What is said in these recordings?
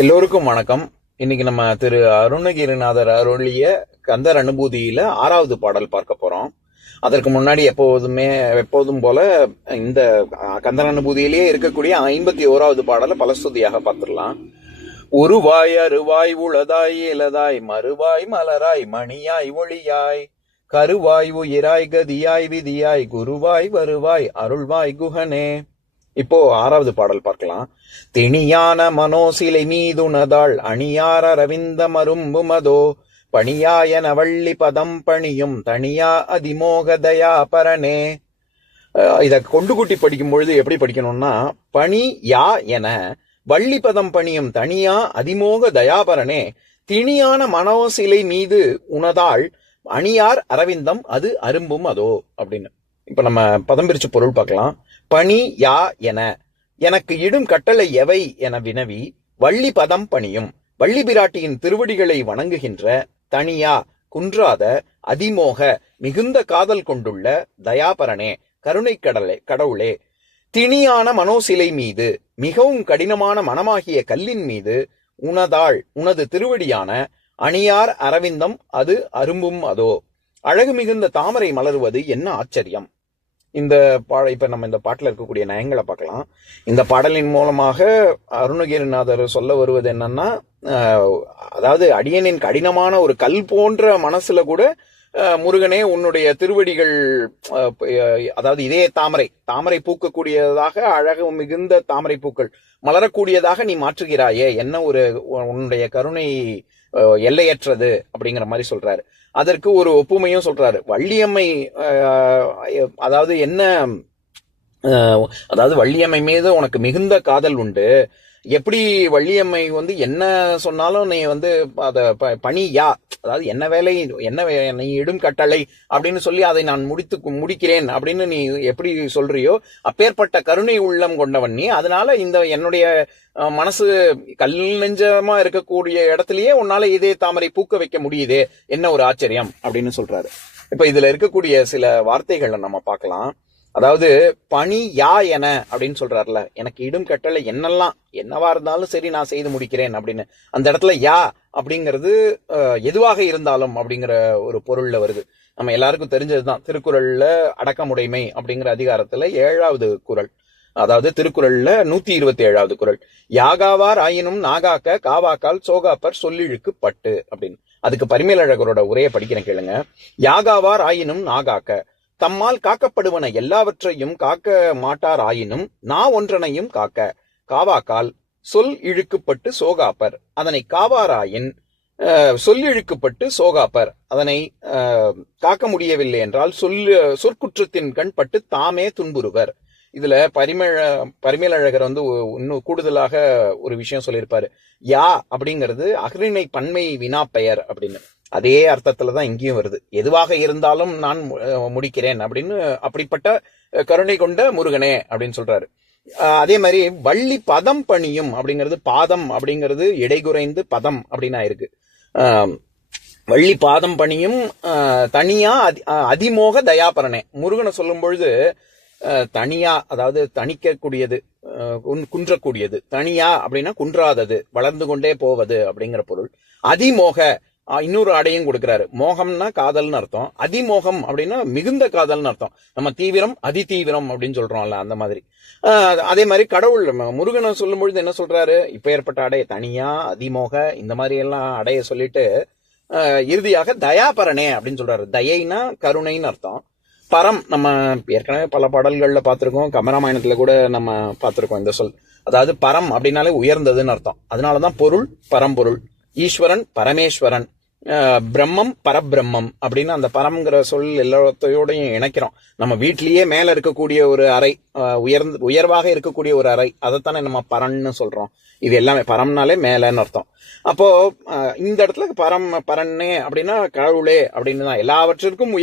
எல்லோருக்கும் வணக்கம். இன்னைக்கு நம்ம திரு அருணகிரிநாதர் அருளிய கந்தர் அனுபூதியில 6வது பாடல் பார்க்க போறோம். அதற்கு முன்னாடி எப்போதும் போல இந்த கந்தர் அனுபூதியிலேயே இருக்கக்கூடிய 51வது பாடலை பலஸ்துதியாக பார்த்துடலாம். உருவாய் அருவாய் உளதாய் இலதாய் மறுவாய் மலராய் மணியாய் ஒளியாய் கருவாய் உயிராய் கதியாய் விதியாய் குருவாய் வருவாய் அருள்வாய் குஹனே. இப்போ 6வது பாடல் பார்க்கலாம். திணியான மனோசிலை மீதுனதாள் அணியார் அரவிந்த மரும்புமதோ பணியாயன வள்ளி பதம் பணியும் தனியா அதிமோக தயா பரனே. இத கொண்டு கூட்டி படிக்கும் பொழுது எப்படி படிக்கணும்னா, பணி யா என வள்ளி பதம் பணியும் தனியா அதிமோக தயாபரனே திணியான மனோசிலை மீது உனதாள் அணியார் அரவிந்தம் அது அரும்பும் அதோ அப்படின்னு. இப்ப நம்ம பதம் பிரிச்சு பொருள் பார்க்கலாம். பணி யா என எனக்கு இடும் கட்டளை எவை என வினவி வள்ளி பதம் பணியும் வள்ளி பிராட்டியின் திருவடிகளை வணங்குகின்ற தனியா குன்றாத அதிமோக மிகுந்த காதல் கொண்டுள்ள தயாபரனே கருணை கடவுளே திணியான மனோசிலை மீது மிகவும் கடினமான மனமாகிய கல்லின் மீது உனதாள் உனது திருவடியான அணியார் அரவிந்தம் அது அரும்பும் அதோ அழகு மிகுந்த தாமரை மலருவது என்ன ஆச்சரியம். இப்ப நம்ம இந்த பாட்டில் இருக்கக்கூடிய நயங்களை பார்க்கலாம். இந்த பாடலின் மூலமாக அருணகிரிநாதர் சொல்ல வருவது என்னன்னா, அதாவது அடியனின் கடினமான ஒரு கல் போன்ற மனசுல கூட முருகனே உன்னுடைய திருவடிகள், அதாவது இதே தாமரை பூக்கக்கூடியதாக அழகு மிகுந்த தாமரை பூக்கள் மலரக்கூடியதாக நீ மாற்றுகிறாயே, என்ன ஒரு உன்னுடைய கருணை எல்லையற்றது அப்படிங்கிற மாதிரி சொல்றாரு. அதற்கு ஒரு ஒப்புமையும் சொல்றாரு. வள்ளியம்மை, அதாவது என்ன, அதாவது வள்ளியம்மை மீது உனக்கு மிகுந்த காதல் உண்டு. எப்படி வள்ளியம்மை என்ன சொன்னாலும் நீ அத பணியா, அதாவது என்ன வேலை நீ இடும் கட்டளை அப்படின்னு சொல்லி அதை நான் முடிக்கிறேன் அப்படின்னு நீ எப்படி சொல்றியோ அப்பேற்பட்ட கருணை உள்ளம் கொண்டவன் நீ. அதனால இந்த என்னுடைய மனசு கல் நெஞ்சமா இருக்கக்கூடிய இடத்துலயே உன்னால இதே தாமரை பூக்க வைக்க முடியுதே, என்ன ஒரு ஆச்சரியம் அப்படின்னு சொல்றாரு. இப்ப இதுல இருக்கக்கூடிய சில வார்த்தைகளை நம்ம பார்க்கலாம். அதாவது பணி யா என அப்படின்னு சொல்றாருல, எனக்கு இடும் கட்டளை என்னவா இருந்தாலும் சரி நான் செய்து முடிக்கிறேன் அப்படின்னு. அந்த இடத்துல யா அப்படிங்கிறது எதுவாக இருந்தாலும் அப்படிங்கிற ஒரு பொருள்ல வருது. நம்ம எல்லாருக்கும் தெரிஞ்சதுதான். திருக்குறள்ல அடக்கமுடைமை அப்படிங்கிற அதிகாரத்துல 7வது குறள், அதாவது திருக்குறள்ல 127வது குறள், யாகாவார் ஆயினும் நாகாக்க காவாக்கால் சோகாப்பர் சொல்லிழுக்கு பட்டு அப்படின்னு. அதுக்கு பரிமேலழகரோட உரையை படிக்கிறேன் கேளுங்க. யாகாவார் ஆயினும் நாகாக்க, தம்மால் காக்கப்படுவன எல்லாவற்றையும் காக்க மாட்டார் ஆயினும் நான் ஒன்றனையும் காக்க, காவாக்கால் சொல் இழுக்குப்பட்டு சோகாப்பர், அதனை காவாராயின் சொல் இழுக்குப்பட்டு சோகாப்பர், அதனை காக்க முடியவில்லை என்றால் சொற்குற்றத்தின் கண் பட்டு தாமே துன்புறுவர். இதுல பரிமேலழகர் இன்னும் கூடுதலாக ஒரு விஷயம் சொல்லியிருப்பாரு. யா அப்படிங்கிறது அகரிணை பன்மை வினா பெயர் அப்படின்னு. அதே அர்த்தத்துலதான் இங்கேயும் வருது. எதுவாக இருந்தாலும் நான் முடிக்கிறேன் அப்படின்னு, அப்படிப்பட்ட கருணை கொண்ட முருகனே அப்படின்னு சொல்றாரு. அதே மாதிரி வள்ளி பதம் பணியும் அப்படிங்கிறது, பாதம் அப்படிங்கிறது இடைகுறைந்து பதம் அப்படின்னா இருக்கு. வள்ளி பாதம் பணியும் தனியா அதிமோக தயாபரனே. முருகனை சொல்லும் பொழுது தனியா, அதாவது தணிக்கக்கூடியது, குன்றக்கூடியது. தனியா அப்படின்னா குன்றாதது, வளர்ந்து கொண்டே போவது அப்படிங்கிற பொருள். அதிமோக இன்னொரு அடையும் கொடுக்கிறாரு. மோகம்னா காதல்னு அர்த்தம், அதிமோகம் அப்படின்னா மிகுந்த காதல்னு அர்த்தம். நம்ம தீவிரம் அதி தீவிரம் அப்படின்னு சொல்றோம்ல, அந்த மாதிரி. அதே மாதிரி கடவுள் முருகனை சொல்லும் பொழுது என்ன சொல்றாரு, இப்ப ஏற்பட்ட அடைய தனியா அதிமோக இந்த மாதிரி எல்லாம் அடைய சொல்லிட்டு இறுதியாக தயாபரனே அப்படின்னு சொல்றாரு. தயைனா கருணைன்னு அர்த்தம். பரம் நம்ம ஏற்கனவே பல பாடல்கள்ல பார்த்திருக்கோம், கம்பராமாயணத்துல கூட நம்ம பார்த்திருக்கோம் இந்த சொல். அதாவது பரம் அப்படின்னாலே உயர்ந்ததுன்னு அர்த்தம். அதனாலதான் பொருள் பரம்பொருள், ஈஸ்வரன் பரமேஸ்வரன், பிரம்மம் பரபிரம்மம் அப்படின்னு அந்த பரம்ங்கிற சொல் எல்லாத்தையோடையும் இணைக்கிறோம். நம்ம வீட்லயே மேல இருக்கக்கூடிய ஒரு அறை, உயர்வாக இருக்கக்கூடிய ஒரு அறை, அதைத்தானே நம்ம பரன்னு சொல்றோம். இது எல்லாமே பரம்னாலே மேலன்னு அர்த்தம். அப்போ இந்த இடத்துல பரன்னே அப்படின்னா கடவுளே அப்படின்னு தான், எல்லாவற்றிற்கும்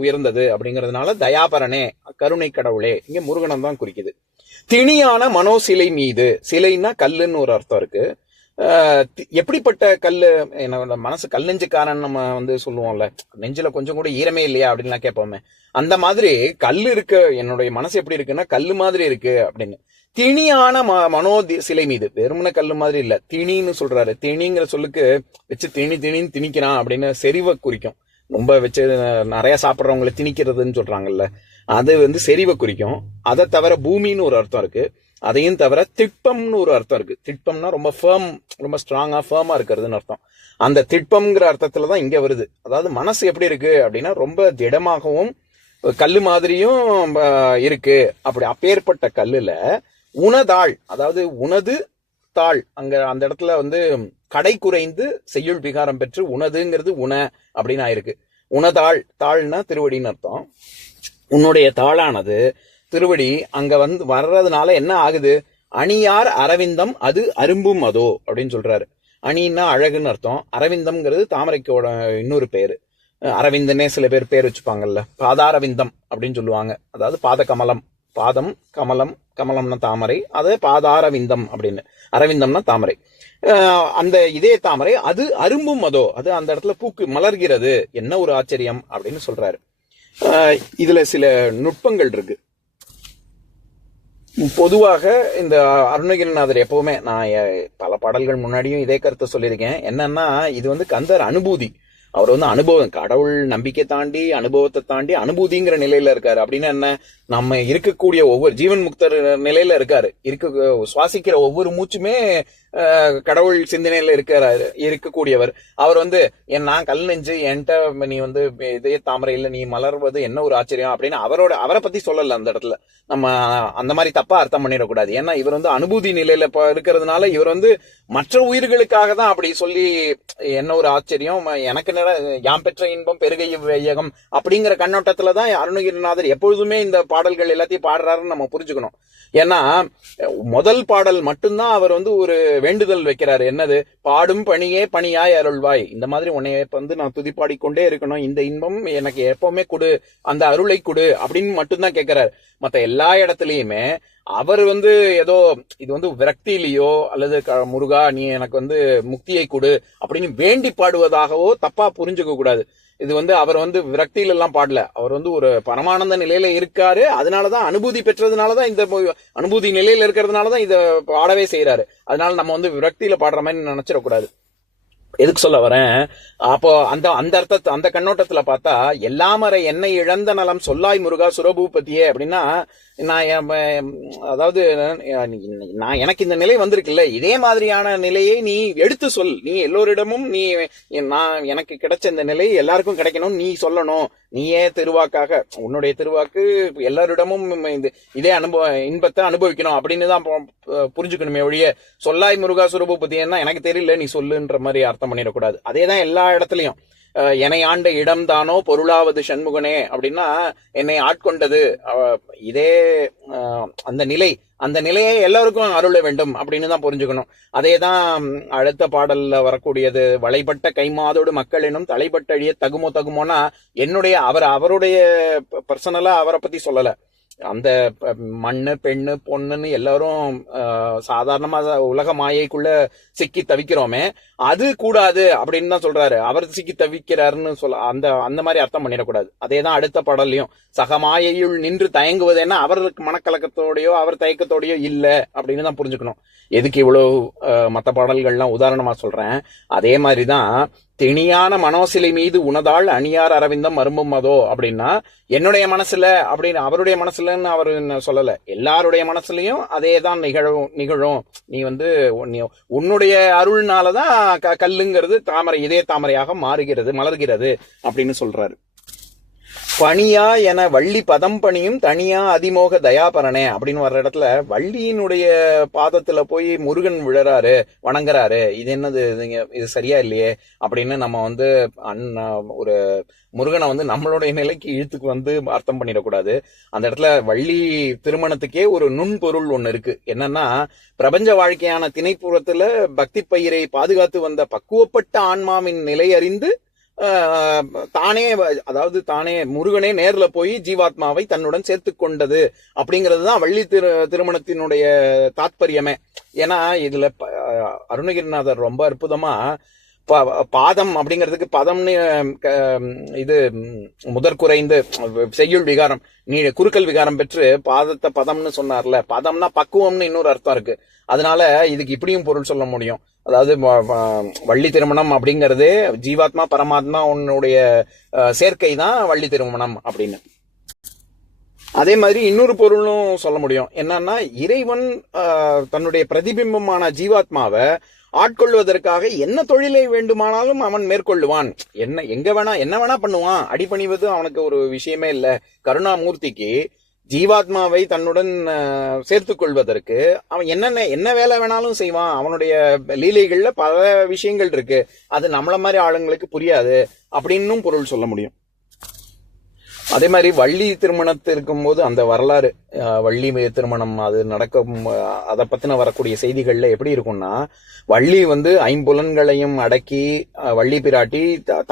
உயர்ந்தது அப்படிங்கிறதுனால தயாபரனே கருணை கடவுளே இங்க முருகனம் தான் குறிக்குது. திணியான மனோசிலை மீது, சிலைன்னா கல்லுன்னு ஒரு அர்த்தம் இருக்கு. எப்படிப்பட்ட கல்லு, என்னோட மனசு கல் நெஞ்சுக்காரன் நம்ம சொல்லுவோம்ல, நெஞ்சில கொஞ்சம் கூட ஈரமே இல்லையா அப்படின்லாம் கேட்போமே. அந்த மாதிரி கல்லு இருக்கு, என்னுடைய மனசு எப்படி இருக்குன்னா கல்லு மாதிரி இருக்கு அப்படின்னு. திணியான மனோ சிலை மீது, வெறுமன கல்லு மாதிரி இல்ல, திணின்னு சொல்றாரு. திணிங்கிற சொல்லுக்கு வச்சு திணின்னு திணிக்கிறான் அப்படின்னு செறிவை குறிக்கும். ரொம்ப வச்சு நிறைய சாப்பிட்றவங்களை திணிக்கிறதுன்னு சொல்றாங்கல்ல, அது செறிவை குறிக்கும். அதை தவிர பூமின்னு ஒரு அர்த்தம் இருக்கு. அதையும் தவிர திட்பம்னு ஒரு அர்த்தம் இருக்கு. திட்பம்னா ரொம்ப ஃபேர்ம், ரொம்ப ஸ்ட்ராங்கா ஃபேர்மா இருக்கிறதுன்னு அர்த்தம். அந்த திட்பம்ங்கிற அர்த்தத்துலதான் இங்க வருது. அதாவது மனசு எப்படி இருக்கு அப்படின்னா ரொம்ப திடமாகவும் கல்லு மாதிரியும் இருக்கு. அப்படி அப்பேற்பட்ட கல்லுல உணதாள், அதாவது உனது தாள், அங்க அந்த இடத்துல கடை குறைந்து செய்யுள் விகாரம் பெற்று உனதுங்கிறது உண அப்படின்னு ஆயிருக்கு. உணதாள், தாள்னா திருவடின்னு அர்த்தம். உன்னுடைய தாளானது திருவடி அங்க வர்றதுனால என்ன ஆகுது, அணியார் அரவிந்தம் அது அரும்பும் அதோ அப்படின்னு சொல்றாரு. அணின்னா அழகுன்னு அர்த்தம். அரவிந்தம்ங்கிறது தாமரைக்கோட இன்னொரு பேரு. அரவிந்தனே சில பேர் வச்சுப்பாங்கல்ல, பாதாரவிந்தம் அப்படின்னு சொல்லுவாங்க. அதாவது பாத கமலம், பாதம் கமலம், கமலம்னா தாமரை, அது பாதாரவிந்தம் அப்படின்னு. அரவிந்தம்னா தாமரை. அந்த இதே தாமரை அது அரும்பும் அதோ, அது அந்த இடத்துல பூக்கு மலர்கிறது, என்ன ஒரு ஆச்சரியம் அப்படின்னு சொல்றாரு. இதுல சில நுட்பங்கள் இருக்கு. பொதுவாக இந்த அருணகிரிநாதர் எப்பவுமே, நான் பல பாடல்கள் முன்னாடியும் இதே கருத்தை சொல்லியிருக்கேன். என்னன்னா இது கந்தர் அனுபூதி. அவர் அனுபவம், கடவுள் நம்பிக்கை தாண்டி அனுபவத்தை தாண்டி அனுபூதிங்கிற நிலையில இருக்காரு. அப்படின்னா என்ன, நம்ம இருக்கக்கூடிய ஒவ்வொரு ஜீவன் முக்தர் நிலையில இருக்காரு. சுவாசிக்கிற ஒவ்வொரு மூச்சுமே கடவுள் சிந்தனையில இருக்கக்கூடியவர். அவர் நான் கல் நெஞ்சு, என்கிட்ட நீ இதே தாமரையில நீ மலர்வது என்ன ஒரு ஆச்சரியம் அப்படின்னு அவரை பத்தி சொல்லல அந்த இடத்துல. நம்ம அந்த மாதிரி தப்பா அர்த்தம் பண்ணிடக்கூடாது. ஏன்னா இவர் அனுபூதி நிலையில இருக்கிறதுனால இவர் மற்ற உயிர்களுக்காக தான் அப்படி சொல்லி என்ன ஒரு ஆச்சரியம், எனக்கு யாம் பெற்ற இன்பம் பெருகை வையகம் அப்படிங்கிற கண்ணோட்டத்துலதான் அருணகிரிநாதர் எப்பொழுதுமே இந்த பாடல்கள் எல்லாத்தையும் பாடுறாருன்னு நம்ம புரிஞ்சுக்கணும். ஏன்னா முதல் பாடல் மட்டும்தான் அவர் ஒரு வேண்டுதல் வைக்கிறாரு. என்னது, பாடும் பணியே பணியாய் அருள்வாய், இந்த மாதிரி உன்னைய நான் துதிப்பாடிக்கொண்டே இருக்கணும், இந்த இன்பம் எனக்கு எப்பவுமே கொடு, அந்த அருளை கொடு அப்படின்னு மட்டும்தான் கேட்கிறாரு. மத்த எல்லா இடத்துலயுமே அவர் ஏதோ இது விரக்தியிலேயோ அல்லது முருகா நீ எனக்கு முக்தியை கொடு அப்படின்னு வேண்டி பாடுவதாகவோ தப்பா புரிஞ்சுக்க கூடாது. இது அவர் விரக்தியில எல்லாம் பாடல. அவர் ஒரு பரமானந்த நிலையில இருக்காரு. அதனாலதான் அனுபூதி பெற்றதுனாலதான் இந்த அனுபூதி நிலையில இருக்கிறதுனாலதான் இத பாடவே செய்யறாரு. அதனால நம்ம விரக்தியில பாடுற மாதிரி நினைச்சிடக்கூடாது. எதுக்கு சொல்ல வரேன், அப்போ அந்த அர்த்தத்தை அந்த கண்ணோட்டத்துல பார்த்தா எல்லாமறை என்னை இழந்த நலம் சொல்லாய் முருகா சுரபூபதியே அப்படின்னா, அதாவது நான் எனக்கு இந்த நிலை வந்திருக்குல்ல, இதே மாதிரியான நிலையை நீ எடுத்து சொல், நீ எல்லோரிடமும் நீ எனக்கு கிடைச்ச இந்த நிலை எல்லாருக்கும் கிடைக்கணும் நீ சொல்லணும், நீயே திருவாக்காக உன்னுடைய திருவாக்கு எல்லாரிடமும் இதே இன்பத்தை அனுபவிக்கணும் அப்படின்னு தான் புரிஞ்சுக்கணுமே ஒழிய சொல்லாய் முருகா சுரபூபதினா எனக்கு தெரியல நீ சொல்லுன்ற மாதிரி அர்த்தம் பண்ணிடக்கூடாது. அதேதான் எல்லா இடத்துலயும். என்னை ஆண்ட இடம் தானோ பொருளாவது சண்முகனே அப்படின்னா என்னை ஆட்கொண்டது இதே அந்த நிலையை எல்லாருக்கும் அருள வேண்டும் அப்படின்னு தான் புரிஞ்சுக்கணும். அதேதான் அடுத்த பாடல்ல வரக்கூடியது, வளைபட்ட கைமாதோடு மக்கள் எனும் தலைப்பட்ட அழிய தகுமோனா என்னுடைய அவருடைய பர்சனலா அவரை பத்தி சொல்லல. அந்த மண்ணு பெண்ணு பொண்ணுன்னு எல்லாரும் சாதாரணமா உலக மாயைக்குள்ள சிக்கி தவிக்கிறோமே, அது கூடாது அப்படின்னு தான் சொல்றாரு. அவர் சிக்கி தவிக்கிறாருன்னு அந்த மாதிரி அர்த்தம் பண்ணிடக்கூடாது. அதேதான் அடுத்த பாடல்லையும், சகமாயையுள் நின்று தயங்குவதுன்னா அவருக்கு மனக்கலக்கத்தோடையோ அவர் தயக்கத்தோடையோ இல்ல அப்படின்னு தான் புரிஞ்சுக்கணும். எதுக்கு இவ்வளவு மற்ற பாடல்கள்லாம் உதாரணமா சொல்றேன். அதே மாதிரிதான் திணியான மனோசிலை மீது உனதாள் அணியார் அரவிந்தம் மரும்பும் அதோ அப்படின்னா என்னுடைய மனசுல அப்படின்னு அவருடைய மனசுலன்னு அவரு சொல்லல, எல்லாருடைய மனசுலயும் அதேதான் நிகழும். நீ உன்னுடைய அருள்னாலதான் கல்லுங்கிறது தாமரை இதே தாமரையாக மாறுகிறது மலர்கிறது அப்படின்னு சொல்றாரு. பணியா என வள்ளி பதம் பணியும் தனியா அதிமோக தயாபரணே அப்படின்னு வர்ற இடத்துல வள்ளியினுடைய பாதத்துல போய் முருகன் விழறாரு, வணங்குறாரு. இது என்னது, இது சரியா இல்லையே அப்படின்னு நம்ம ஒரு முருகனை நம்மளுடைய நிலைக்கு இழுத்துக்கு அர்த்தம் பண்ணிடக்கூடாது. அந்த இடத்துல வள்ளி திருமணத்துக்கே ஒரு நுண்பொருள் ஒண்ணு இருக்கு. என்னன்னா, பிரபஞ்ச வாழ்க்கையான திணைப்புறத்துல பக்தி பயிரை பாதுகாத்து வந்த பக்குவப்பட்ட ஆன்மாவின் நிலை அறிந்து தானே முருகனே நேர்ல போய் ஜீவாத்மாவை தன்னுடன் சேர்த்து கொண்டது அப்படிங்கறதுதான் வள்ளி திருமணத்தினுடைய தாத்பரியமே. ஏன்னா இதுல அருணகிரிநாதர் ரொம்ப அற்புதமா பாதம் அப்படிங்கிறதுக்கு பதம்னு இது முதற்குறைந்து செய்யுள் விகாரம் குறுக்கல் விகாரம் பெற்று பாதத்தை பதம்னு சொன்னார்ல. பதம்னா பக்குவம்னு இன்னொரு அர்த்தம் இருக்கு. அதனால இதுக்கு இப்படியும் பொருள் சொல்ல முடியும். அதாவது வள்ளி திருமணம் அப்படிங்கிறது ஜீவாத்மா பரமாத்மா உன்னுடைய சேர்க்கை தான் வள்ளி திருமணம் அப்படின்னு. அதே மாதிரி இன்னொரு பொருளும் சொல்ல முடியும். என்னன்னா, இறைவன் தன்னுடைய பிரதிபிம்பமான ஜீவாத்மாவை ஆட்கொள்வதற்காக என்ன தொழிலை வேண்டுமானாலும் அவன் மேற்கொள்ளுவான். என்ன வேணா பண்ணுவான். அடிபணிவது அவனுக்கு ஒரு விஷயமே இல்ல. கருணாமூர்த்திக்கு ஜீவாத்மாவை தன்னுடன் சேர்த்துக் கொள்வதற்கு அவன் என்ன வேலை வேணாலும் செய்வான். அவனுடைய லீலைகள்ல பல விஷயங்கள் இருக்கு. அது நம்மள மாதிரி ஆளுங்களுக்கு புரியாது அப்படின்னும் பொருள் சொல்ல முடியும். அதே மாதிரி வள்ளி திருமணத்து இருக்கும்போது அந்த வரலாறு, வள்ளி திருமணம் அது நடக்கும், அதை பத்தின வரக்கூடிய செய்திகள்ல எப்படி இருக்கும்னா, வள்ளி ஐம்புலன்களையும் அடக்கி வள்ளி பிராட்டி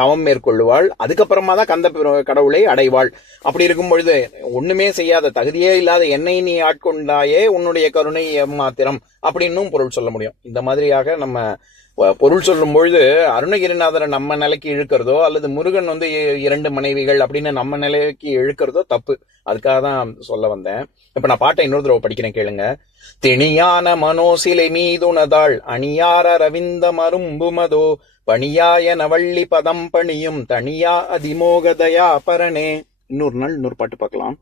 தவம் மேற்கொள்ளுவாள். அதுக்கப்புறமா தான் கந்த கடவுளை அடைவாள். அப்படி இருக்கும் பொழுது ஒண்ணுமே செய்யாத தகுதியே இல்லாத என்னை நீ ஆட்கொண்டாயே உன்னுடைய கருணை மாத்திரம் அப்படின்னும் பொருள் சொல்ல முடியும். இந்த மாதிரியாக நம்ம பொருள் சொல்லும் பொழுது அருணகிரிநாதரை நம்ம நிலைக்கு இழுக்கிறதோ அல்லது முருகன் 2 மனைவிகள் அப்படின்னு நம்ம நிலைக்கு இழுக்கிறதோ தப்பு. அதுக்காக தான் சொல்ல வந்தேன். இப்ப நான் பாட்டை இன்னொரு தடவை படிக்கிறேன், கேளுங்க. திணியான மனோசிலை மீதுனதாள் அணியார ரவிந்த மரும்புமதோ பணியாய நவள்ளி பதம் பணியும் தனியா அதிமோகதயா பரணே. இன்னொரு நாள் இன்னொரு பாட்டு பார்க்கலாம்.